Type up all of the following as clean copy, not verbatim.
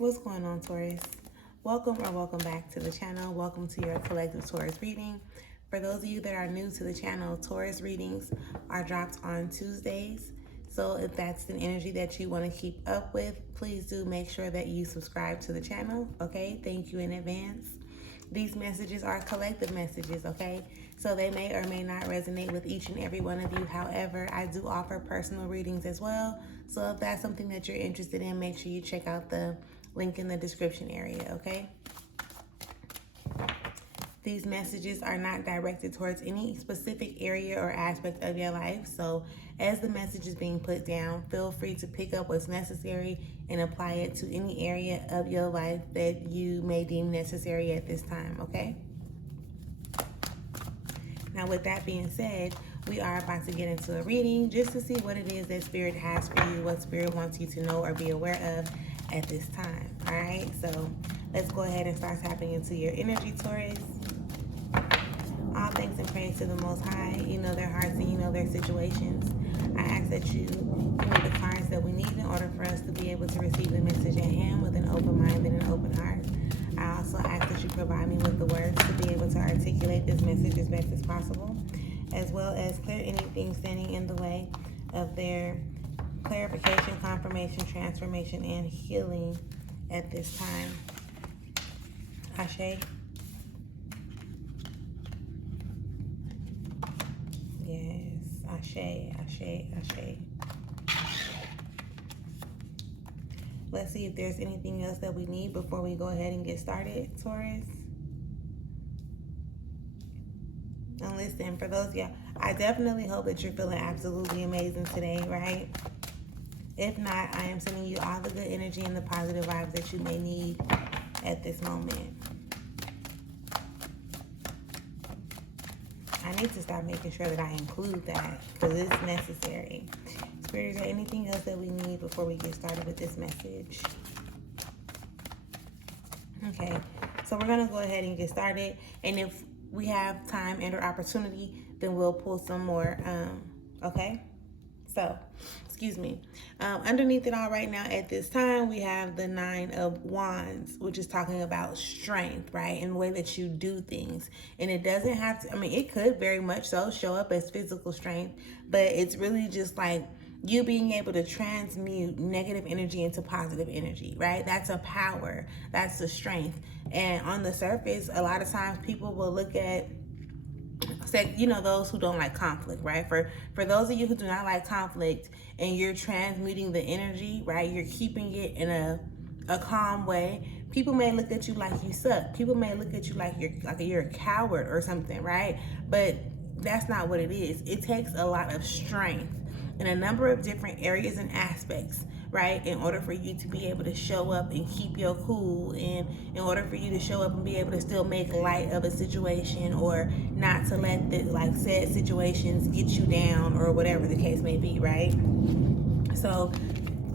What's going on, Taurus? Welcome or welcome back to the channel. Welcome to your collective Taurus reading. For those of you that are new to the channel, Taurus readings are dropped on Tuesdays. So if that's an energy that you want to keep up with, please do make sure that you subscribe to the channel, okay? Thank you in advance. These messages are collective messages, okay? So they may or may not resonate with each and every one of you. However, I do offer personal readings as well. So if that's something that you're interested in, make sure you check out the link in the description area, okay? These messages are not directed towards any specific area or aspect of your life. So as the message is being put down, feel free to pick up what's necessary and apply it to any area of your life that you may deem necessary at this time, okay? Now, with that being said, we are about to get into a reading just to see what it is that Spirit has for you, what Spirit wants you to know or be aware of at this time, all right? So let's go ahead and start tapping into your energy, Taurus. All thanks and praise to the Most High. You know their hearts and you know their situations. I ask that you give me the cards that we need in order for us to be able to receive the message at hand with an open mind and an open heart. I also ask that you provide me with the words to be able to articulate this message as best as possible, as well as clear anything standing in the way of their clarification, confirmation, transformation, and healing at this time. Ashe. Yes, Ashe, Ashe, Ashe. Let's see if there's anything else that we need before we go ahead and get started, Taurus. And listen, for those of y'all, I definitely hope that you're feeling absolutely amazing today, right? If not, I am sending you all the good energy and the positive vibes that you may need at this moment. I need to start making sure that I include that because it's necessary. Spirit, is there anything else that we need before we get started with this message? Okay, so we're going to go ahead and get started. And if we have time and or opportunity, then we'll pull some more, okay? So, excuse me. Underneath it all right now at this time, we have the 9 of Wands, which is talking about strength, right? And the way that you do things. And it doesn't have to, I mean, it could very much so show up as physical strength, but it's really just like you being able to transmute negative energy into positive energy, right? That's a power. That's a strength. And on the surface, a lot of times people will look at, you know, those who don't like conflict, right? For those of you who do not like conflict and you're transmuting the energy, right? You're keeping it in a calm way. People may look at you like you suck. People may look at you like you're a coward or something, right? But that's not what it is. It takes a lot of strength in a number of different areas and aspects, right? In order for you to be able to show up and keep your cool, and in order for you to show up and be able to still make light of a situation or not to let the said situations get you down or whatever the case may be, right? So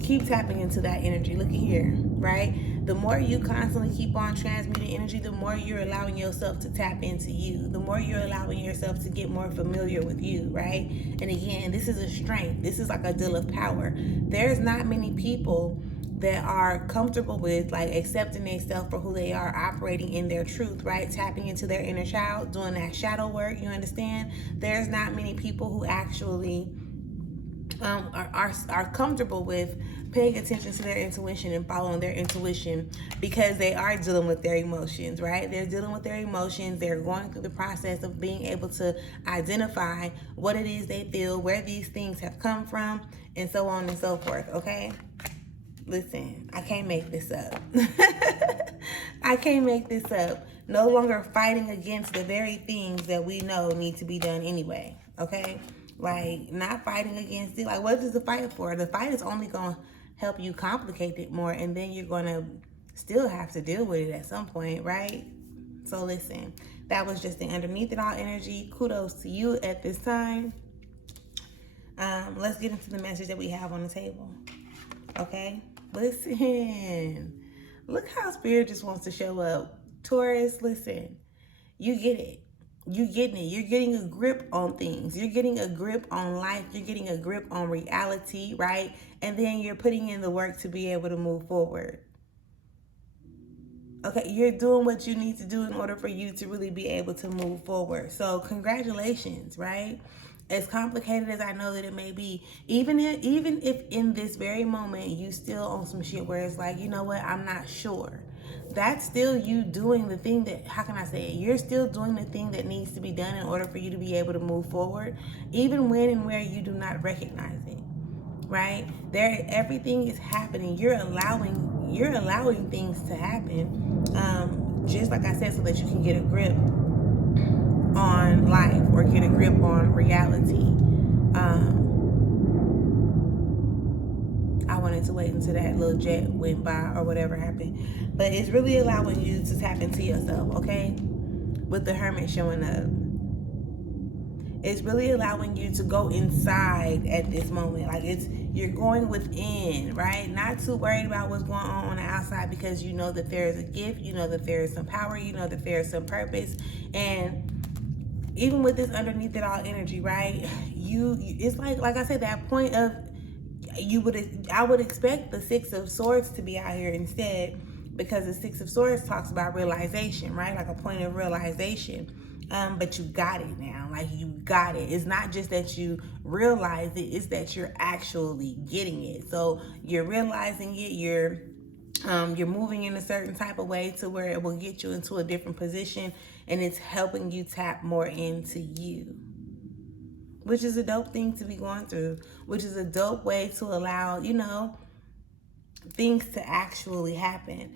keep tapping into that energy. Look at here, right? The more you constantly keep on transmuting energy, the more you're allowing yourself to tap into you. The more you're allowing yourself to get more familiar with you, right? And again, this is a strength. This is like a deal of power. There's not many people that are comfortable with accepting themselves for who they are, operating in their truth, right? Tapping into their inner child, doing that shadow work, you understand? There's not many people who actually are comfortable with paying attention to their intuition and following their intuition because they are dealing with their emotions, right? They're dealing with their emotions. They're going through the process of being able to identify what it is they feel, where these things have come from, and so on and so forth, okay? Listen, I can't make this up. I can't make this up. No longer fighting against the very things that we know need to be done anyway, okay? Not fighting against it. What is the fight for? The fight is only going to help you complicate it more, and then you're going to still have to deal with it at some point, right? So listen, that was just the underneath it all energy. Kudos to you at this time. Let's get into the message that we have on the table, okay? Listen, look how Spirit just wants to show up. Taurus, listen, you get it. You're getting it. You're getting a grip on things. You're getting a grip on life. You're getting a grip on reality, right? And then you're putting in the work to be able to move forward. Okay, you're doing what you need to do in order for you to really be able to move forward. So congratulations, right? As complicated as I know that it may be, even if in this very moment you still on some shit where it's like, you know what, I'm not sure. That's still you doing the thing that, how can I say it? You're still doing the thing that needs to be done in order for you to be able to move forward, even when and where you do not recognize it. Right? There, everything is happening. You're allowing things to happen. Just like I said, so that you can get a grip on life or get a grip on reality. I wanted to wait until that little jet went by or whatever happened. But it's really allowing you to tap into yourself, okay? With the Hermit showing up. It's really allowing you to go inside at this moment. Like you're going within, right? Not too worried about what's going on the outside, because you know that there is a gift, you know that there is some power, you know that there is some purpose. And even with this underneath it all energy, right? It's like I said, that point of I would expect the Six of Swords to be out here instead, because the Six of Swords talks about realization, right? Like a point of realization. But you got it now. Like you got it. It's not just that you realize it, it's that you're actually getting it. So you're realizing it, you're moving in a certain type of way to where it will get you into a different position, and it's helping you tap more into you. Which is a dope thing to be going through, which is a dope way to allow, things to actually happen.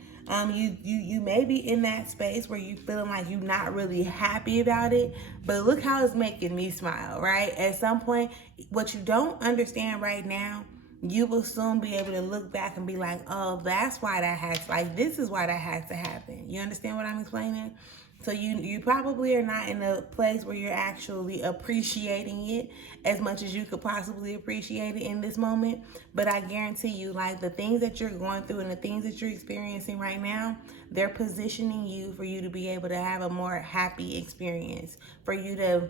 You may be in that space where you feeling like you're not really happy about it, but look how it's making me smile, right? At some point, what you don't understand right now, you will soon be able to look back and be like, oh, that's why that has, like, this is why that has to happen. You understand what I'm explaining? So you probably are not in a place where you're actually appreciating it as much as you could possibly appreciate it in this moment. But I guarantee you, like, the things that you're going through and the things that you're experiencing right now, they're positioning you for you to be able to have a more happy experience, for you to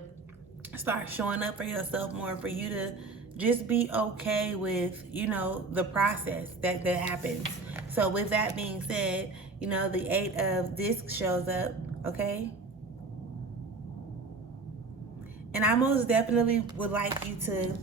start showing up for yourself more, for you to just be okay with, the process that happens. So with that being said, the Eight of Discs shows up, okay? And I most definitely would like you to,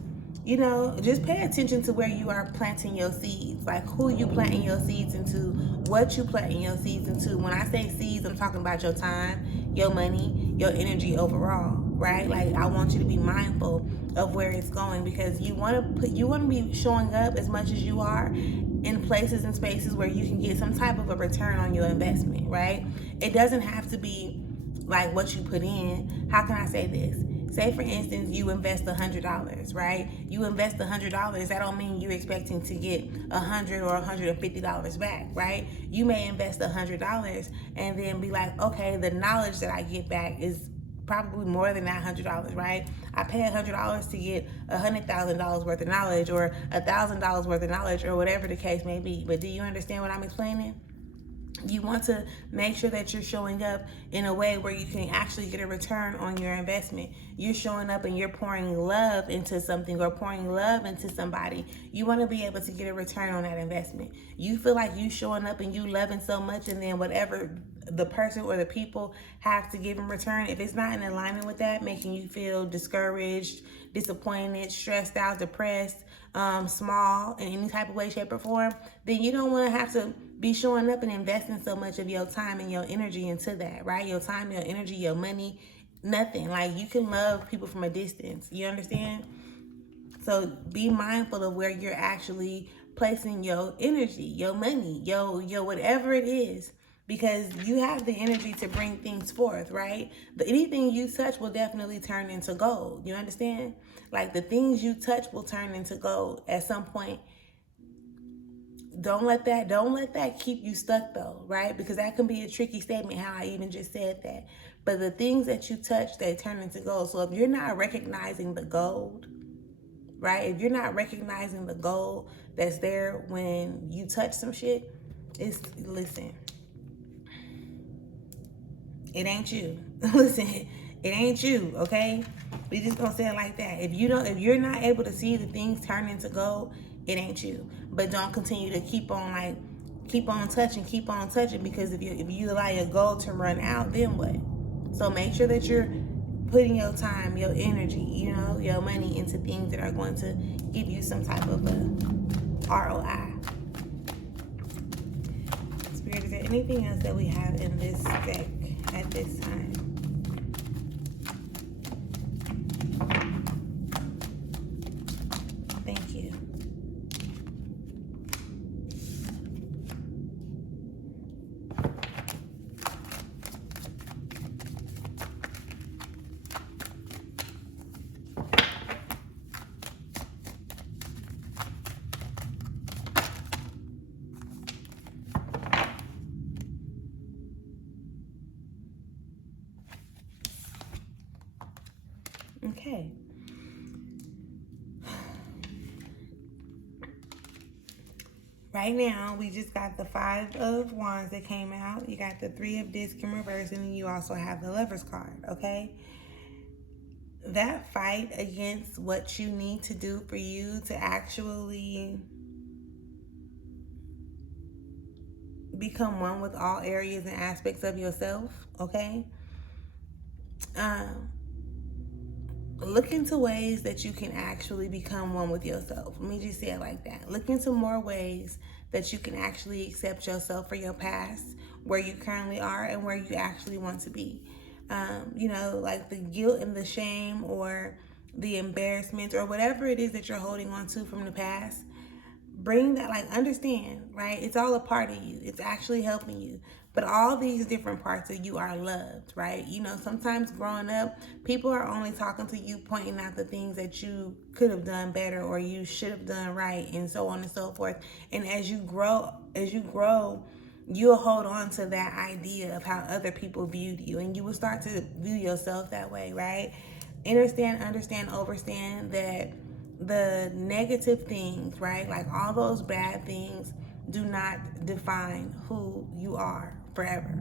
just pay attention to where you are planting your seeds, like who you planting your seeds into, what you planting your seeds into. When I say seeds, I'm talking about your time, your money, your energy overall, right? Like, I want you to be mindful of where it's going, because you want to be showing up as much as you are in places and spaces where you can get some type of a return on your investment, right? It doesn't have to be like what you put in. How can I say this? Say, for instance, you invest $100, right? You invest $100, that don't mean you're expecting to get $100 or $150 back, right? You may invest $100 and then be like, okay, the knowledge that I get back is probably more than that $100, right? I pay $100 to get $100,000 worth of knowledge, or $1,000 worth of knowledge, or whatever the case may be. But do you understand what I'm explaining? You want to make sure that you're showing up in a way where you can actually get a return on your investment. You're showing up and you're pouring love into something, or pouring love into somebody. You want to be able to get a return on that investment. You feel like you showing up and you loving so much, and then whatever the person or the people have to give in return, if it's not in alignment with that, making you feel discouraged, disappointed, stressed out, depressed, small in any type of way, shape, or form, then you don't want to have to be showing up and investing so much of your time and your energy into that, right? Your time, your energy, your money, nothing. Like, you can love people from a distance. You understand? So be mindful of where you're actually placing your energy, your money, your whatever it is, because you have the energy to bring things forth, right? But anything you touch will definitely turn into gold. You understand? Like, the things you touch will turn into gold at some point. Don't let that keep you stuck, though, right? Because that can be a tricky statement, how I even just said that. But the things that you touch, they turn into gold. So if you're not recognizing the gold, right? If you're not recognizing the gold that's there when you touch some shit, listen, it ain't you. Listen, it ain't you, okay? We just gonna say it like that. If you're not able to see the things turn into gold, it ain't you. But don't continue to keep on, like, keep on touching, because if you allow your goal to run out, then what? So make sure that you're putting your time, your energy, your money into things that are going to give you some type of a ROI. Spirit, is there anything else that we have in this deck at this time? Thank you. Okay. Right now, we just got the 5 of Wands that came out. You got the 3 of Discs in reverse, and then you also have the Lover's card, okay? That fight against what you need to do for you to actually become one with all areas and aspects of yourself, okay? Look into ways that you can actually become one with yourself. Let me just say it like that. Look into more ways that you can actually accept yourself for your past, where you currently are, and where you actually want to be. Like the guilt and the shame or the embarrassment or whatever it is that you're holding on to from the past. Bring that, understand, right? It's all a part of you. It's actually helping you. But all these different parts of you are loved, right? Sometimes growing up, people are only talking to you, pointing out the things that you could have done better or you should have done right, and so on and so forth. And as you grow, you'll hold on to that idea of how other people viewed you, and you will start to view yourself that way, right? Understand, overstand that the negative things, right? Like all those bad things do not define who you are forever.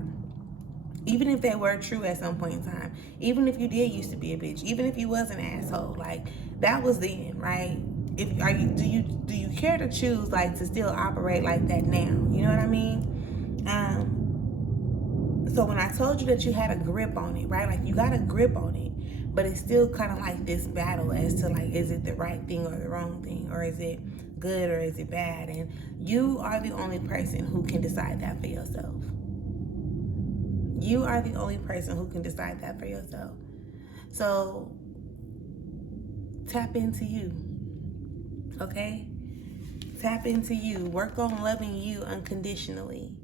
Even if they were true at some point in time, even if you did used to be a bitch, even if you was an asshole, that was then, right? Do you care to choose to still operate like that now? You know what I mean? So when I told you that you had a grip on it, right? You got a grip on it, but it's still kind of like this battle as to is it the right thing or the wrong thing, or is it good or is it bad? And you are the only person who can decide that for yourself. You are the only person who can decide that for yourself. So tap into you, okay? Tap into you. Work on loving you unconditionally.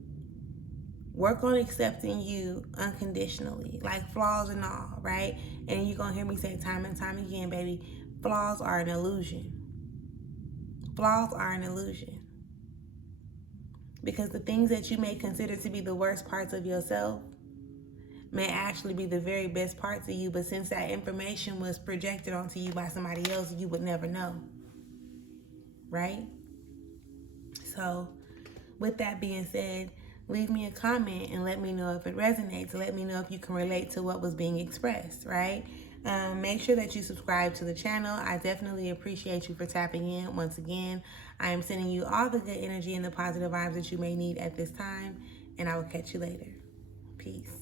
Work on accepting you unconditionally, flaws and all, right? And you're going to hear me say time and time again, baby, flaws are an illusion. Flaws are an illusion. Because the things that you may consider to be the worst parts of yourself may actually be the very best parts of you, but since that information was projected onto you by somebody else, you would never know, right? So with that being said, leave me a comment and let me know if it resonates. Let me know if you can relate to what was being expressed, right? Make sure that you subscribe to the channel. I definitely appreciate you for tapping in. Once again, I am sending you all the good energy and the positive vibes that you may need at this time, and I will catch you later. Peace.